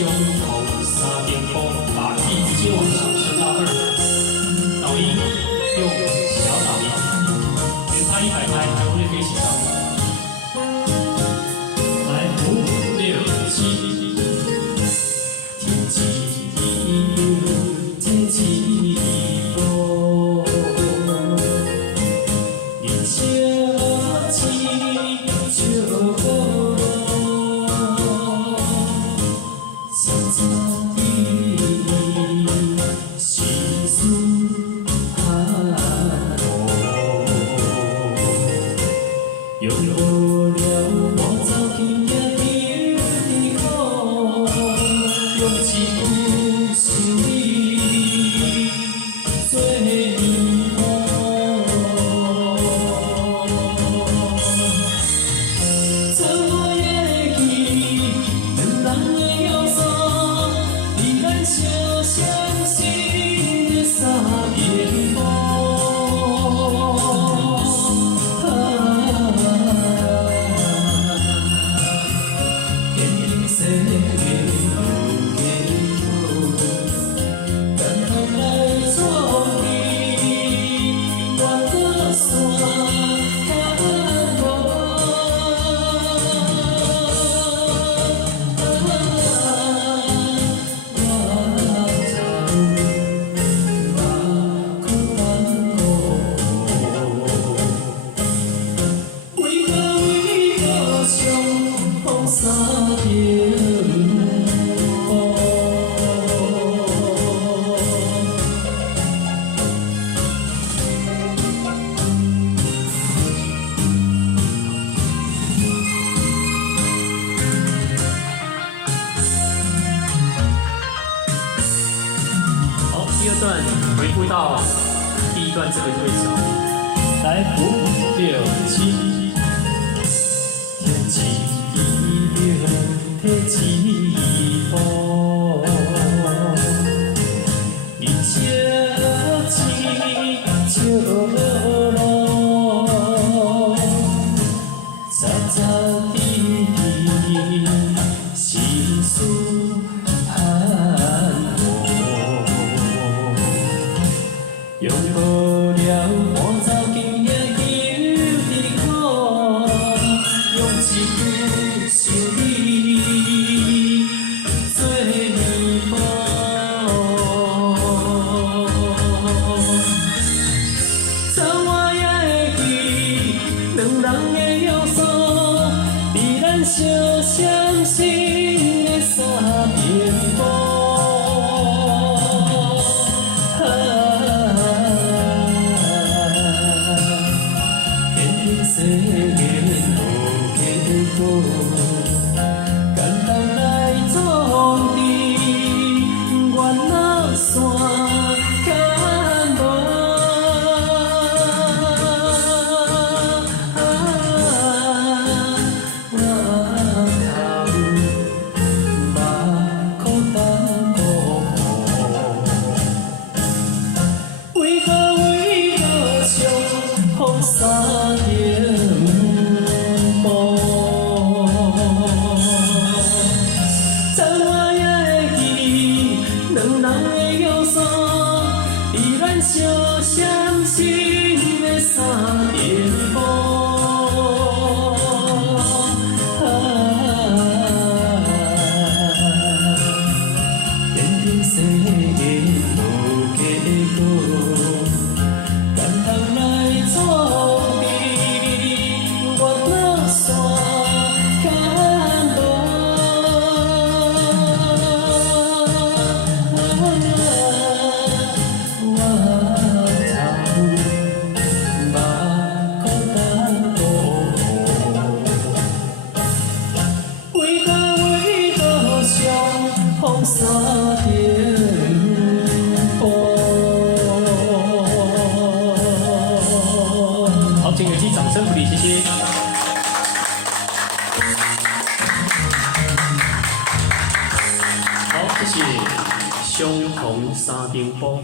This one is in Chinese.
胸口撒边坡，把地直接往上升到2，导音用小导音，连拍100拍，我们就可以一起唱。来5、6、7。天气薄，日照天照。 用不了我走进夜的苦，用一句想你做依靠。做我的戏，两人的要素，你咱相相心的三面波。 第2段回复到第1段这个位置，来5、6、7。天气热，天气薄，日照天照落，早早地心思寒。 用不了我走进夜的苦，用一句想你做依靠。做我的戏，两人的要素，比咱相相心的三面波。 世间无结果，简单来做你，愿那山干无。我头目苦等苦，为何伤风沙点？ 相相心的三面波，偏偏世间无结果，甘通来做你，我那山干无。 风沙点波。好，请有请掌声鼓励，谢谢。好，谢谢。相同三顶波。